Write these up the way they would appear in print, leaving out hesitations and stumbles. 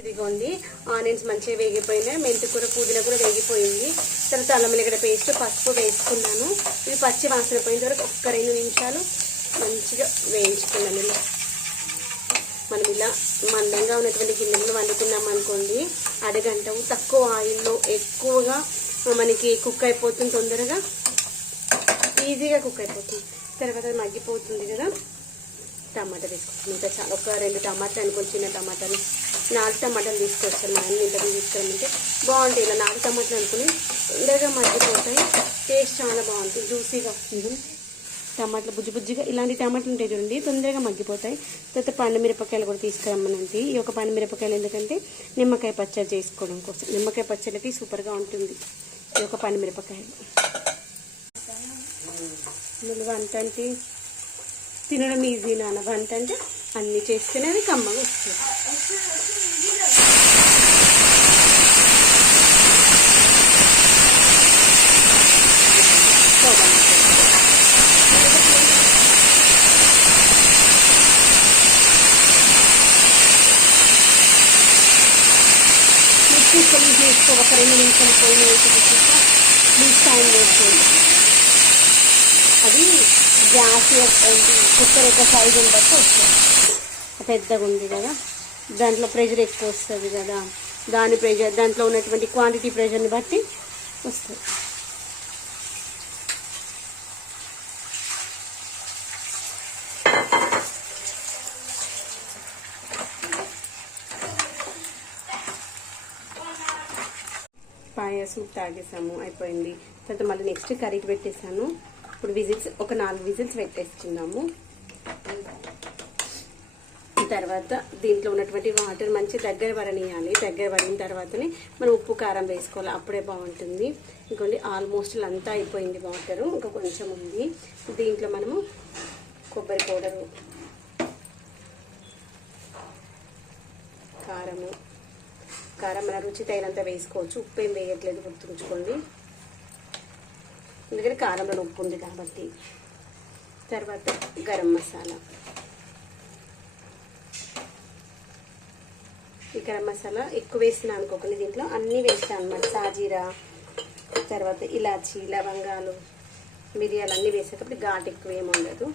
ఇదిగోండి ఆనియన్స్ మంచిగా వేగిపోయినాయి, మెంతి కూర పుదీనా కూడా వేగిపోయింది. తర్వాత అల్లం వెల్లిగడ్డ పేస్ట్ పసుపు వేసుకున్నాను. ఇవి పచ్చి వాసన పోయిన తర్వాత ఒక్క 2 నిమిషాలు మంచిగా వేయించుకున్నాను. మనం ఇలా మందంగా ఉన్నటువంటి గిన్నెలు వండుకున్నాం అనుకోండి, అరగంట తక్కువ ఆయిల్లో ఎక్కువగా మనకి కుక్ అయిపోతుంది, తొందరగా ఈజీగా కుక్ అయిపోతుంది. తర్వాత మగ్గిపోతుంది కదా, టమాటా తీసుకొచ్చాను. ఇంకా చాలా ఒక 2 టమాటాలు అనుకోండి, చిన్న టమాటాలు 4 టమాటాలు తీసుకొచ్చాను. మా అన్ని ఇంటర్వ్యూ తీసుకురామంటే బాగుంటాయి. ఇలా 4 టమాటాలు అనుకుని తొందరగా మగ్గిపోతాయి, టేస్ట్ చాలా బాగుంటుంది, జ్యూసీగా వస్తుంది. టమాటాలు బుజ్జిగా ఇలాంటి టమాటాలు ఉంటాయి చూడండి, తొందరగా మగ్గిపోతాయి. తర్వాత పండు మిరపకాయలు కూడా తీసుకురమ్మనండి. ఈ ఒక పండు మిరపకాయలు ఎందుకంటే నిమ్మకాయ పచ్చడి చేసుకోవడం కోసం, నిమ్మకాయ పచ్చడికి సూపర్గా ఉంటుంది ఈ ఒక పండు మిరపకాయలు. వంట అంటే తినడం ఈజీ నాన్న, వంట అంటే అన్నీ చేస్తేనే అది కమ్మగా వస్తుంది. చేసుకో ఒక 2 నిమిషాలు పొయ్యి వేసి ప్లీజ్ టైం వేసుకోండి. అది గ్యాస్ కుక్కర్ యొక్క సైజు బట్టి వస్తుంది. పెద్దగా ఉంది కదా, దాంట్లో ప్రెషర్ ఎక్కువ వస్తుంది కదా, దాంట్లో ఉన్నటువంటి క్వాంటిటీ ప్రెషర్ని బట్టి వస్తుంది. పాయ సూప్ తాగేసాము, అయిపోయింది. తర్వాత మళ్ళీ నెక్స్ట్ కర్రీకి పెట్టేసాను. ఇప్పుడు ఒక 4 విజిల్స్ పెట్టేసుకున్నాము. తర్వాత దీంట్లో ఉన్నటువంటి వాటర్ మంచి దగ్గర పడనియాలి. దగ్గర పడిన తర్వాతనే మనం ఉప్పు కారం వేసుకోవాలి, అప్పుడే బాగుంటుంది. ఇంకోండి ఆల్మోస్ట్ అంతా అయిపోయింది వాటరు, ఇంకా కొంచెం ఉంది. దీంట్లో మనము కొబ్బరి పౌడరు, కారం మన రుచి తగినంత వేసుకోవచ్చు, ఉప్పు ఏం వేయట్లేదు గుర్తుంచుకోండి, ఎందుకంటే కారంలో ఉప్పు ఉంది కాబట్టి. తర్వాత గరం మసాలా, ఈ గరం మసాలా ఎక్కువ వేసినా అనుకోకండి, దీంట్లో అన్నీ వేస్తాను అన్నమాట. సాజీరా, తర్వాత ఇలాచి, లవంగాలు, మిరియాలు అన్నీ వేసేటప్పుడు ఘాటు ఎక్కువ ఏమి ఉండదు.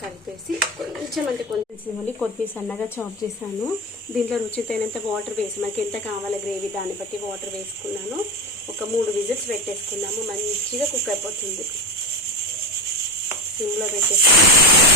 కలిపేసి కొంచెం అంటే కొంచెం మళ్ళీ కొద్దిగా సన్నగా చాప్ చేశాను. దీంట్లో రుచి తగినంత వాటర్ వేసి మనకి ఎంత కావాలో గ్రేవీ దాన్ని బట్టి వాటర్ వేసుకున్నాను. ఒక 3 విజిల్స్ పెట్టేసుకున్నాము, మంచిగా కుక్ అయిపోతుంది. సిమ్లో పెట్టేసుకున్నాము.